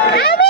Mommy!